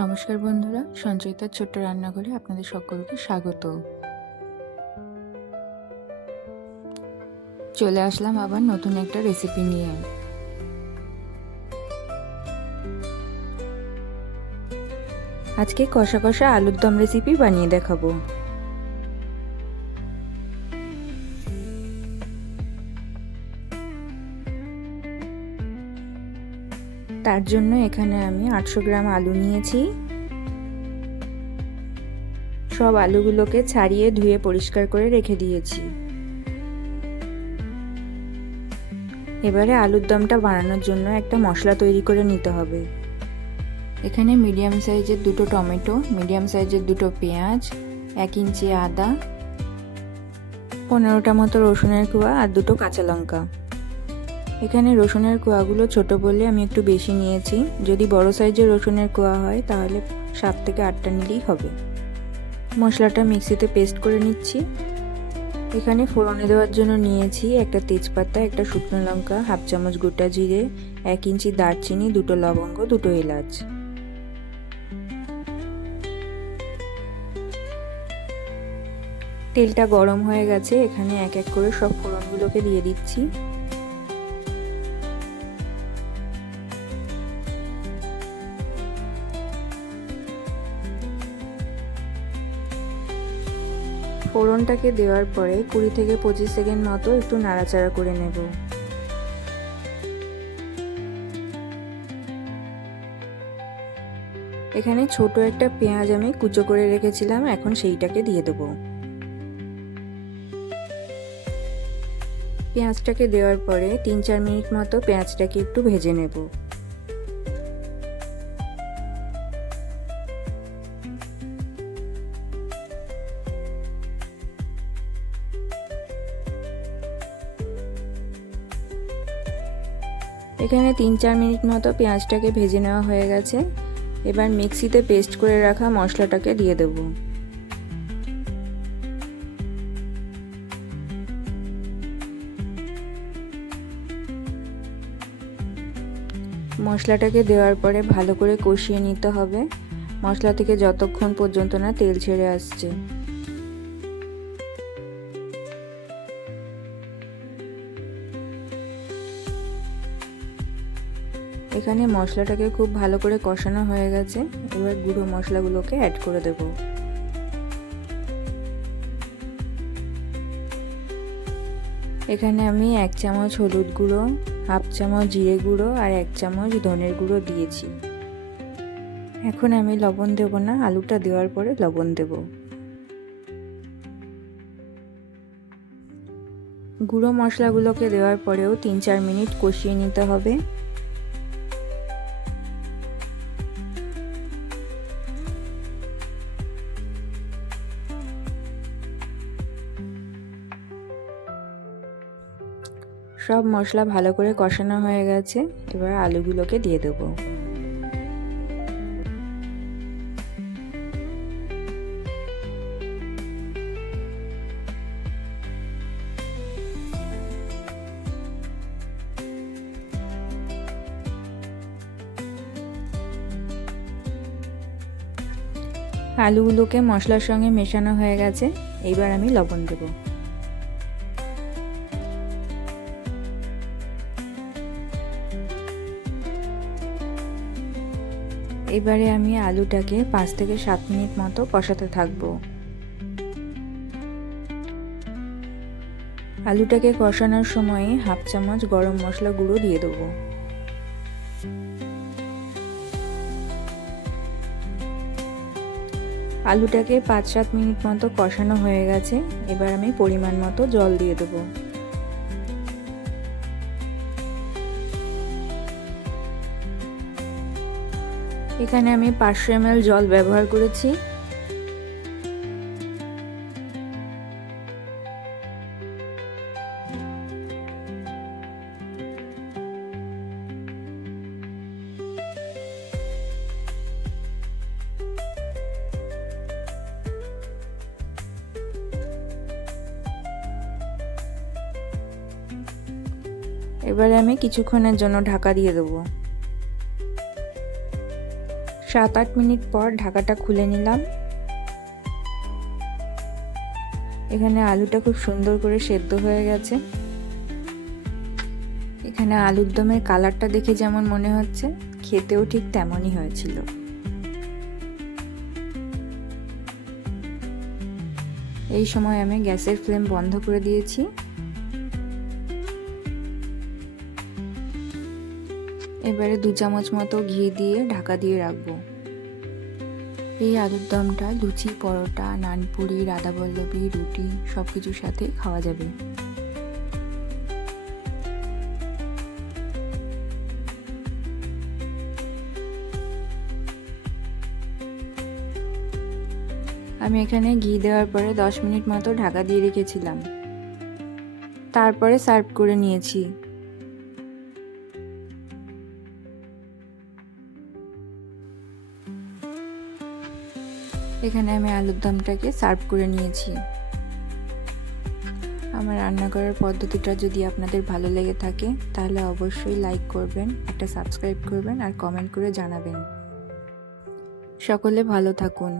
নমস্কার বন্ধুরা, সঞ্চয়িতার ছোট্ট রান্নাঘরে আপনাদের সকলকে স্বাগত। চলে আসলাম আবার নতুন একটা রেসিপি নিয়ে। আজকে কষা কষা আলুর দম রেসিপি বানিয়ে দেখাবো। তার জন্য এখানে আমি 800 গ্রাম আলু নিয়েছি। সব আলুগুলোকে ছাড়িয়ে ধুয়ে পরিষ্কার করে রেখে দিয়েছি। এবারে আলুর দমটা বানানোর জন্য একটা মশলা তৈরি করে নিতে হবে। এখানে মিডিয়াম সাইজের 2টো টমেটো, মিডিয়াম সাইজের 2টো পেঁয়াজ, 1 ইঞ্চি আদা, 15টা মতো রসুনের কোয়া আর 2টো কাঁচা লঙ্কা। এখানে রসুনের কোয়াগুলো ছোট বলে আমি একটু বেশি নিয়েছি। যদি বড় সাইজের রসুনের কোয়া হয় তাহলে 7 থেকে 8টা নিলেই হবে। মশলাটা মিক্সিতে পেস্ট করে নিচ্ছি। এখানে ফোড়নে দেওয়ার জন্য নিয়েছি একটা তেজপাতা, একটা শুকনো লঙ্কা, হাফ চামচ গোটা জিরে, 1 ইঞ্চি দারচিনি, 2টো লবঙ্গ, 2টো এলাচ। তেলটা গরম হয়ে গেছে, এখানে এক এক করে সব ফোড়নগুলোকে দিয়ে দিচ্ছি। ফোড়নটাকে দেওয়ার পরে 20 থেকে 25 সেকেন্ড মতো একটু নাড়াচাড়া করে নেব। এখানে ছোট একটা পেঁয়াজ আমি কুচো করে রেখেছিলাম, এখন সেইটাকে দিয়ে দেব। পেঁয়াজটাকে দেওয়ার পরে 3-4 মিনিট মতো পেঁয়াজটাকে একটু ভেজে নেব। এখানে 3-4 মিনিট মতো পেঁয়াজটাকে ভেজে নেওয়া হয়ে গেছে। এবার মিক্সিতে পেস্ট করে রাখা মশলাটাকে দিয়ে দেব। মশলাটাকে দেওয়ার পরে ভালো করে কষিয়ে নিতে হবে, মশলা থেকে যতক্ষণ পর্যন্ত না তেল ছেড়ে আসছে। এখানে মশলাটাকে খুব ভালো করে কষানো হয়ে গেছে। এবার গুঁড়ো মশলাগুলোকে অ্যাড করে দেব। এখানে আমি 1 চামচ হলুদ গুঁড়ো, হাফ চামচ জিরে গুঁড়ো আর 1 চামচ ধনের গুঁড়ো দিয়েছি। এখন আমি লবণ দেব না, আলুটা দেওয়ার পরে লবণ দেব। গুঁড়ো মশলাগুলোকে দেওয়ার পরেও 3-4 মিনিট কষিয়ে নিতে হবে। সব মশলা ভালো করে কষানো হয়ে গেছে, এবার আলুগুলোকে দিয়ে দেব। আলুগুলোকে মশলার সঙ্গে মেশানো হয়ে গেছে, এবার আমি লবণ দেব। এবারে আমি আলুটাকে 5 থেকে 7 মিনিট মতো কষাতে থাকবো। আলুটাকে কষানোর সময় হাফ চামচ গরম মশলা গুঁড়ো দিয়ে দেবো। আলুটাকে 5-7 মিনিট মতো কষানো হয়ে গেছে, এবার আমি পরিমাণ মতো জল দিয়ে দেবো। এখানে আমি 500 ml জল ব্যবহার করেছি। এবারে আমি কিছুক্ষণের জন্য ঢাকা দিয়ে দেবো। 7-8 মিনিট পর ঢাকাটা খুলে নিলাম। এখানে আলুটা খুব সুন্দর করে সেদ্ধ হয়ে গেছে। এখানে আলুর দমের কালারটা দেখে যেমন মনে হচ্ছে, খেতেও ঠিক তেমনই হয়েছিল। এই সময় আমি গ্যাসের ফ্লেম বন্ধ করে দিয়েছি। এবারে 2 চামচ মতো ঘি দিয়ে ঢাকা দিয়ে রাখবো। এই আলুর দমটা লুচি, পরোটা, নানপুরি, রাধাবল্লভী, রুটি সব কিছুর সাথে খাওয়া যাবে। আমি এখানে ঘি দেওয়ার পরে 10 মিনিট মতো ঢাকা দিয়ে রেখেছিলাম। তারপরে সার্ভ করে নিয়েছি। এখানে আমি আলুর দমটাকে সার্ভ করে নিয়েছি। আমার রান্না করার পদ্ধতিটা যদি আপনাদের ভালো লেগে থাকে তাহলে অবশ্যই লাইক করবেন, একটা সাবস্ক্রাইব করবেন আর কমেন্ট করে জানাবেন। সকলে ভালো থাকুন।